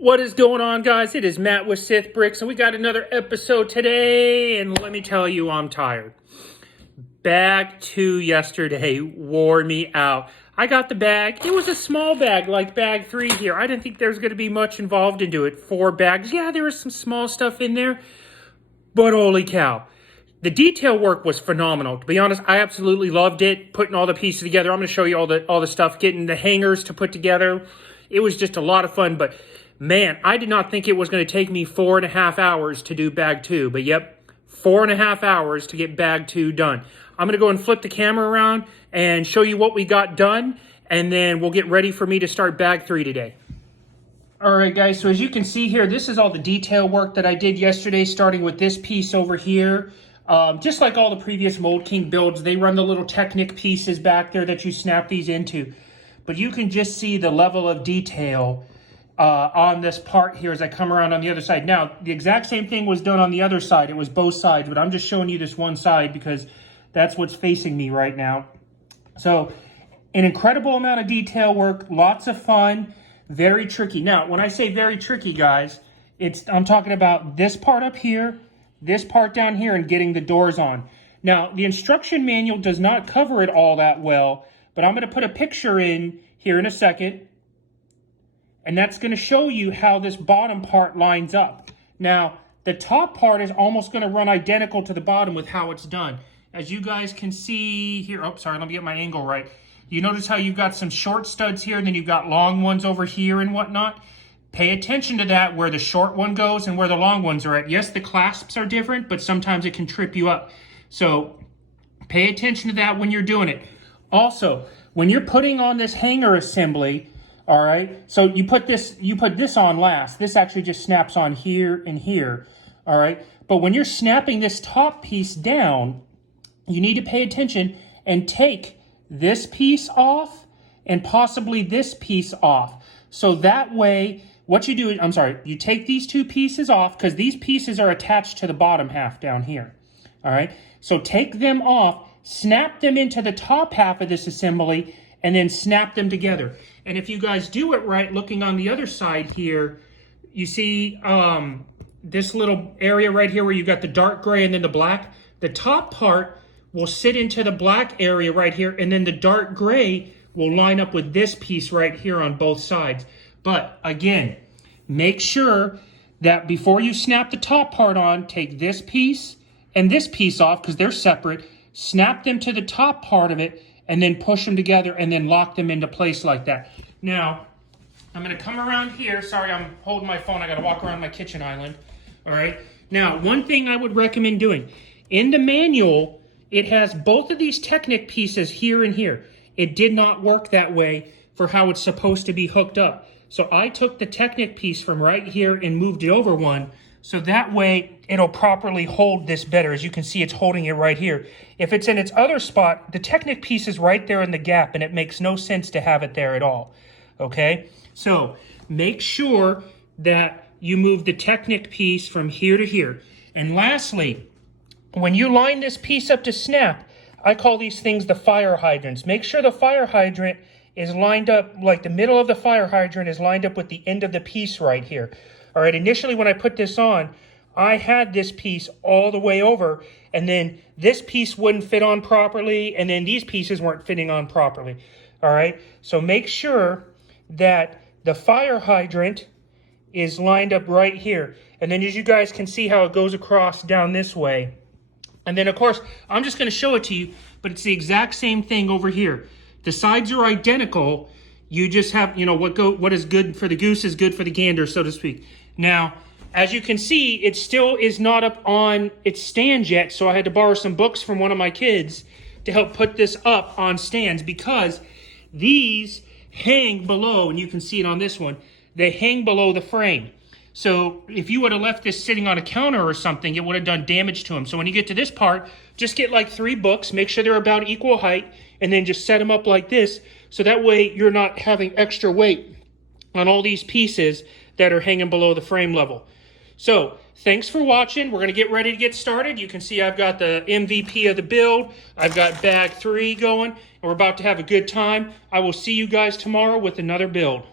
What is going on, guys? It is Matt with Sith Bricks, and we got another episode today, and let me tell you, I'm tired. Bag 2 yesterday wore me out. I got the bag. It was a small bag, like bag 3 here. I didn't think there was going to be much involved into it. 4 bags. Yeah, there was some small stuff in there, but holy cow. The detail work was phenomenal. To be honest, I absolutely loved it, putting all the pieces together. I'm going to show you all the stuff, getting the hangers to put together. It was just a lot of fun, but man, I did not think it was going to take me 4.5 hours to do bag 2. But yep, 4.5 hours to get bag 2 done. I'm going to go and flip the camera around and show you what we got done, and then we'll get ready for me to start bag 3 today. All right, guys, so as you can see here, this is all the detail work that I did yesterday, starting with this piece over here. Just like all the previous Mould King builds, they run the little Technic pieces back there that you snap these into. But you can just see the level of detail on this part here as I come around on the other side. Now, the exact same thing was done on the other side. It was both sides, but I'm just showing you this one side because that's what's facing me right now. So, an incredible amount of detail work, lots of fun, very tricky. Now, when I say very tricky, guys, I'm talking about this part up here, this part down here, and getting the doors on. Now, the instruction manual does not cover it all that well, but I'm going to put a picture in here in a second, and that's going to show you how this bottom part lines up. Now, the top part is almost going to run identical to the bottom with how it's done. As you guys can see here, oh, sorry, let me get my angle right. You notice how you've got some short studs here, and then you've got long ones over here and whatnot. Pay attention to that, where the short one goes and where the long ones are at. Yes, the clasps are different, but sometimes it can trip you up. So pay attention to that when you're doing it. Also, when you're putting on this hanger assembly, all right, so you put this on last. This actually just snaps on here and here, all right? But when you're snapping this top piece down, you need to pay attention and take this piece off and possibly this piece off. So that way, what you do, you take these 2 pieces off because these pieces are attached to the bottom half down here, all right? So take them off, snap them into the top half of this assembly, and then snap them together. And if you guys do it right, looking on the other side here, you see this little area right here where you've got the dark gray and then the black. The top part will sit into the black area right here, and then the dark gray will line up with this piece right here on both sides. But again, make sure that before you snap the top part on, take this piece and this piece off because they're separate, snap them to the top part of it, and then push them together and then lock them into place like that. Now, I'm going to come around here. Sorry, I'm holding my phone. I got to walk around my kitchen island. All right. Now, one thing I would recommend doing. In the manual, it has both of these Technic pieces here and here. It did not work that way for how it's supposed to be hooked up. So I took the Technic piece from right here and moved it over one. So that way it'll properly hold this better. As you can see, it's holding it right here. If it's in its other spot, the Technic piece is right there in the gap, and it makes no sense to have it there at all. Okay? So make sure that you move the Technic piece from here to here. And lastly, when you line this piece up to snap, I call these things the fire hydrants. Make sure the fire hydrant is lined up, like the middle of the fire hydrant is lined up with the end of the piece right here. All right, initially when I put this on, I had this piece all the way over, and then this piece wouldn't fit on properly, and then these pieces weren't fitting on properly. All right, so make sure that the fire hydrant is lined up right here. And then as you guys can see how it goes across down this way. And then, of course, I'm just going to show it to you, but it's the exact same thing over here. The sides are identical. You just have, what is good for the goose is good for the gander, so to speak. Now, as you can see, it still is not up on its stands yet, so I had to borrow some books from one of my kids to help put this up on stands because these hang below, and you can see it on this one, they hang below the frame. So if you would have left this sitting on a counter or something, it would have done damage to them. So when you get to this part, just get like 3 books, make sure they're about equal height, and then just set them up like this. So that way you're not having extra weight on all these pieces that are hanging below the frame level. So thanks for watching. We're going to get ready to get started. You can see I've got the MVP of the build. I've got bag 3 going, and we're about to have a good time. I will see you guys tomorrow with another build.